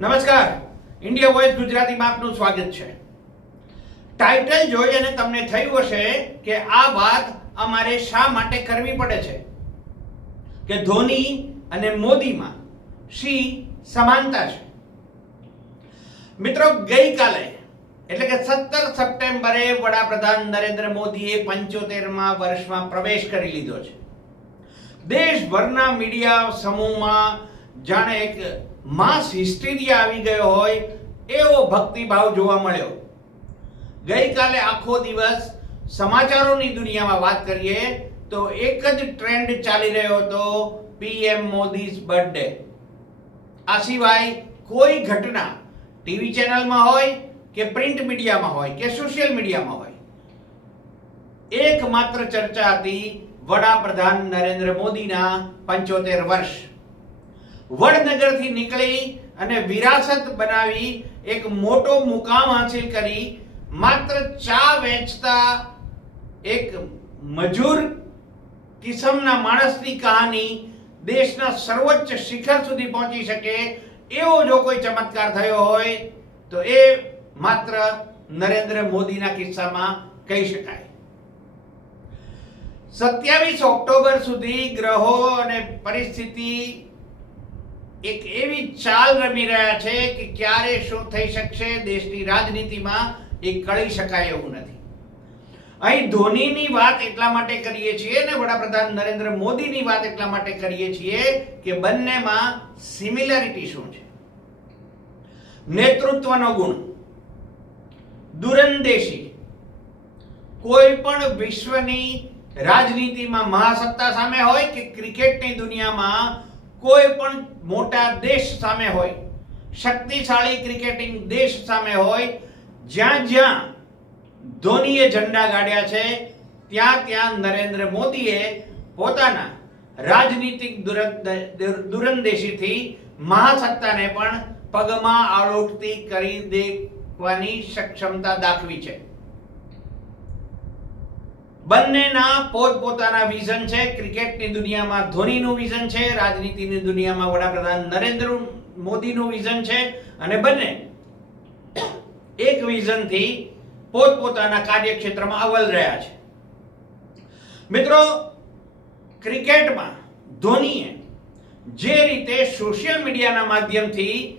નમસ્કાર. India voice ગુજરાતીમાં આપનું સ્વાગત છે. ટાઇટલ જોઈ અને તમને થયું હશે કે આ વાત અમારે શા માટે કરવી પડે છે? કે ધોની અને મોદીમાં શી સમાનતા છે? મિત્રો, ગઈકાલે, એટલે કે સત્તર સપ્ટેમ્બરે વડાપ્રધાન નરેન્દ્ર મોદીએ પંચોતેરમાં વર્ષમાં પ્રવેશ કરી લીધો છે. દેશભરના મીડિયા સમૂહમાં જાણે એક માસ હિસ્ટેરિયા આવી ગયો હોય, એવો ભક્તિભાવ જોવા મળ્યો. ગઈકાલે આખો દિવસ સમાચારોની દુનિયામાં વાત કરીએ, તો એક જ ટ્રેન્ડ ચાલી રહ્યો હતો પીએમ મોદીઝ બર્થડે આ સિવાય કોઈ ઘટના ટીવી ચેનલમાં હોય કે પ્રિન્ટ મીડિયામાં હોય કે સોશિયલ મીડિયામાં હોય. એકમાત્ર ચર્ચા હતી વડાપ્રધાન નરેન્દ્ર મોદીના પંચોતેર વર્ષ. વડનગરથી નીકળી અને વિરાસત બનાવી એક મોટો મુકામ હાંસિલ કરી. માત્ર ચા વેચતા એક મજૂર કિસમના માણસની કહાની દેશના સર્વોચ્ચ શિખર સુધી પહોંચી શકે એવો જો કોઈ ચમત્કાર થયો હોય, તો એ માત્ર નરેન્દ્ર મોદીના કિસ્સામાં કહી શકાય. સત્યાવીસ ઓક્ટોબર સુધી ગ્રહો અને પરિસ્થિતિ એક એવી ચાલ રમી રહ્યા છે કે ક્યારે શું થઈ શકશે દેશની રાજનીતિમાં એ કળી શકાય એવું નથી. અહીં ધોનીની વાત એટલા માટે કરીએ છીએ ને વડાપ્રધાન નરેન્દ્ર મોદીની વાત એટલા માટે કરીએ છીએ કે બંનેમાં સિમિલારિટી શું છે? નેતૃત્વનો ગુણ, દુરંદેશી, કોઈ પણ વિશ્વની રાજનીતિમાં મહાસત્તા સામે હોય કે ક્રિકેટની દુનિયામાં કોઈ પણ મોટા દેશ સામે હોય, શક્તિશાળી ક્રિકેટિંગ દેશ સામે હોય, જ્યાં જ્યાં ધોનીએ ઝંડા ગાડ્યા છે, ત્યાં ત્યાં નરેન્દ્ર મોદીએ પોતાના રાજનીતિક દુરંદ- દુરંદેશીથી મહાસત્તાને પણ પગમાં આળોટતી કરી દેવાની સક્ષમતા દાખવી છે. બંનેના પોતપોતાના વિઝન છે. ક્રિકેટની દુનિયામાં ધોનીનું વિઝન છે. રાજનીતિની દુનિયામાં વડાપ્રધાન નરેન્દ્ર મોદીનું વિઝન છે. અને બંને એક વિઝનથી પોતપોતાના કાર્યક્ષેત્રમાં અવ્વલ રહ્યા છે. મિત્રો, ક્રિકેટમાં ધોનીએ જે રીતે સોશિયલ મીડિયાના માધ્યમથી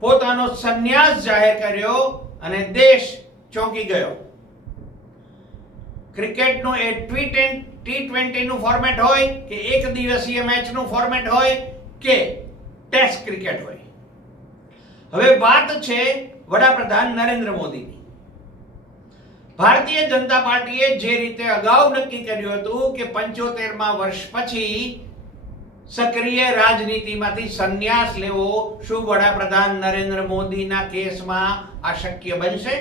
પોતાનો સંન્યાસ જાહેર કર્યો અને દેશ ચોંકી ગયો. ક્રિકેટનું એ ટી ટી ટ્વેન્ટીનું ફોર્મેટ હોય કે એક દિવસીય મેચનું ફોર્મેટ હોય કે ટેસ્ટ ક્રિકેટ હોય. હવે વાત છે વડાપ્રધાન નરેન્દ્ર મોદીની. ભારતીય જનતા પાર્ટીએ જે રીતે અગાઉ નક્કી કર્યું હતું કે પંચોતેરમાં વર્ષ પછી સક્રિય રાજનીતિમાંથી સંન્યાસ લેવો શું વડાપ્રધાન નરેન્દ્ર મોદીના કેસમાં આ બનશે?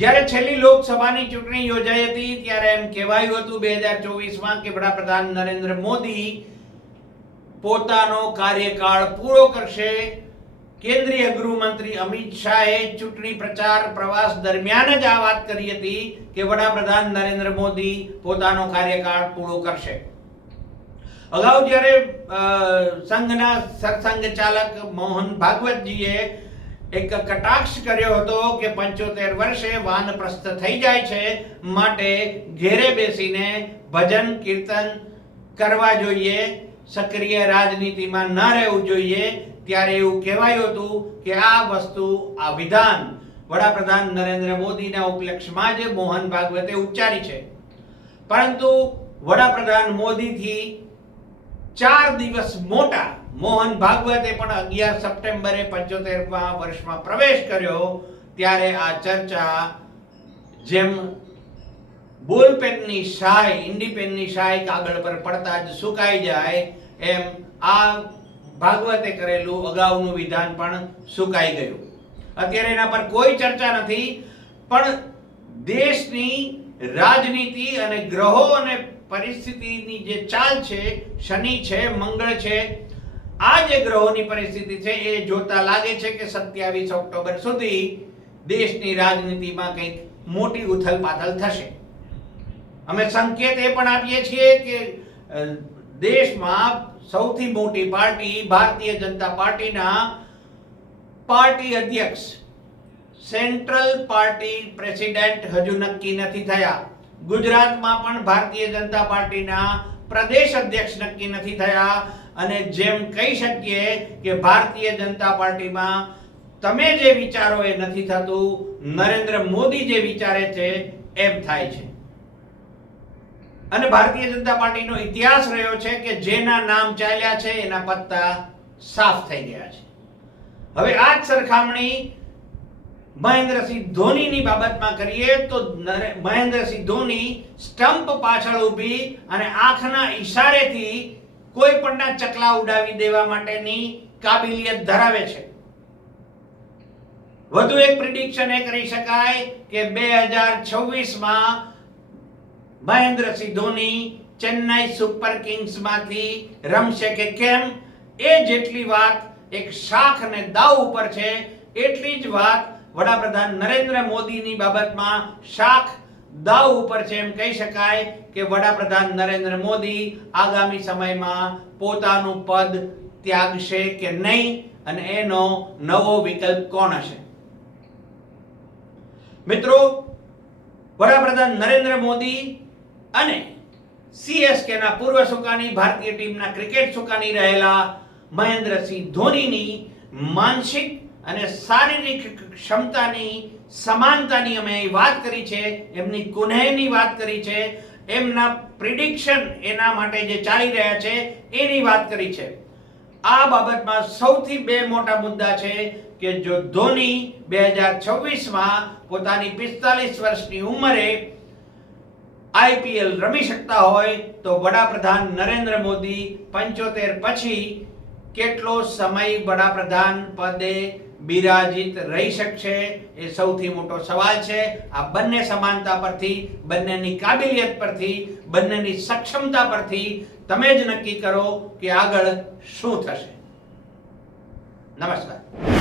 જ્યારે છેલ્લી લોકસભાની ચૂંટણી યોજાઈ હતી, ત્યારે એમ કહેવાયું હતું બે હજાર ચોવીસમાં કે વડાપ્રધાન નરેન્દ્ર મોદી પોતાનો કાર્યકાળ પૂરો કરશે. કેન્દ્રીય ગૃહમંત્રી અમિત શાહે ચૂંટણી પ્રચાર પ્રવાસ દરમિયાન જ આ વાત કરી હતી કે વડાપ્રધાન નરેન્દ્ર મોદી પોતાનો કાર્યકાળ પૂરો કરશે. અગાઉ જ્યારે સંઘના સરસંઘ ચાલક મોહન ભાગવતજીએ એક કટાક્ષ કર્યો હતો કે પંચોતેર વર્ષે વાનપ્રસ્થ થઈ જાય છે, માટે ઘેરે બેસીને ભજન, કીર્તન કરવા જોઈએ, સક્રિય રાજનીતિમાં ન રહેવું જોઈએ. ત્યારે એવું કહેવાયું હતું કે આ વસ્તુ, આ વિધાન વડાપ્રધાન નરેન્દ્ર મોદીના ઉપલક્ષમાં જ મોહન ભાગવતે ઉચ્ચારી છે. પરંતુ વડાપ્રધાન મોદીથી ચાર દિવસ મોટા. મોહન ભાગવતે પણ અગિયાર સપ્ટેમ્બરે પંચોતેરમાં વર્ષમાં પ્રવેશ કર્યો. ત્યારે આ ચર્ચા જેમ બોલપેનની શાય ઇન્ડીપેનની શાય કાગળ પર પડતા જ સુકાઈ જાય, એમ આ ભાગવતે કરેલું અગાઉનું વિધાન પણ સુકાઈ ગયું. અત્યારે એના પર કોઈ ચર્ચા નથી, પણ દેશની રાજનીતિ અને ગ્રહો અને પરિસ્થિતિની જે ચાલ છે, શનિ છે, મંગળ છે, આ જે ગ્રહોની પરિસ્થિતિ છે, એ જોતા લાગે છે કે સત્યાવીસ ઓક્ટોબર સુધી દેશની રાજનીતિમાં કંઈક મોટી ઉથલપાથલ થશે. અમે સંકેત એ પણ આપીએ છીએ કે દેશમાં સૌથી મોટી પાર્ટી ભારતીય જનતા પાર્ટીના પાર્ટી અધ્યક્ષ, સેન્ટ્રલ પાર્ટી પ્રેસિડેન્ટ હજુ નક્કી નથી થયા. ગુજરાતમાં પણ ભારતીય જનતા પાર્ટીના પ્રદેશ અધ્યક્ષ નક્કી નથી થયા. અને જેમ કહી શકીએ કે ભારતીય જનતા પાર્ટીમાં તમે જે વિચારો એ નથી થતું, નરેન્દ્ર મોદી જે વિચારે છે એમ થાય છે. અને ભારતીય જનતા પાર્ટીનો ઇતિહાસ રહ્યો છે કે જેના નામ ચાલ્યા છે, એના પત્તા સાફ થઈ ગયા છે. હવે આ જ સરખામણી મહેન્દ્રસિંહ ધોનીની બાબતમાં કરીએ તો મહેન્દ્રસિંહ ધોની સ્ટમ્પ પાછળ ઊભી અને આંખના ઈશારેથી કોઈ પણના ચકલા ઉડાવી દેવા માટેની કાબિલિયત ધરાવે છે. વધુ એક પ્રિડિક્શન એ કરી શકાય કે બે હજાર છવ્વીસમાં મહેન્દ્રસિંહ ધોની ચેન્નાઈ સુપર કિંગ્સમાંથી રમશે કે કેમ? એ જેટલી વાત એક શાખ અને દાવ ઉપર છે, એટલી જ વાત વડાપ્રધાન નરેન્દ્ર મોદીની બાબતમાં શાખ દાવ ઉપર છે એમ કહી શકાય કે વડાપ્રધાન નરેન્દ્ર મોદી આગામી સમયમાં પોતાનું પદ ત્યાગશે કે નહીં અને એનો નવો વિકલ્પ કોણ હશે? મિત્રો, વડાપ્રધાન નરેન્દ્ર મોદી અને સીએસકેના પૂર્વ સુકાની ભારતીય ટીમના ક્રિકેટ સુકાની રહેલા મહેન્દ્રસિંહ ધોનીની માનસિક અને શારીરિક ક્ષમતાની, સમાનતાની અમે વાત કરી છે, એમની કુનેહની વાત કરી છે, એમના પ્રિડિક્શન એના માટે જે ચાલી રહ્યા છે, એની વાત કરી છે. આ બાબતમાં સૌથી બે મોટા મુદ્દા છે કે જો ધોની બે હજાર છવ્વીસમાં પોતાની પિસ્તાલીસ વર્ષની ઉંમરે આઈપીએલ રમી શકતા હોય, તો વડાપ્રધાન નરેન્દ્ર મોદી પંચોતેર પછી કેટલો સમય વડાપ્રધાન પદે બિરાજિત રહી શકશે એ સૌથી મોટો સવાલ છે. આ બંને સમાનતા પરથી, બંનેની કાબિલિયત પરથી, બંનેની સક્ષમતા પરથી તમે જ નક્કી કરો કે આગળ શું થશે. નમસ્કાર.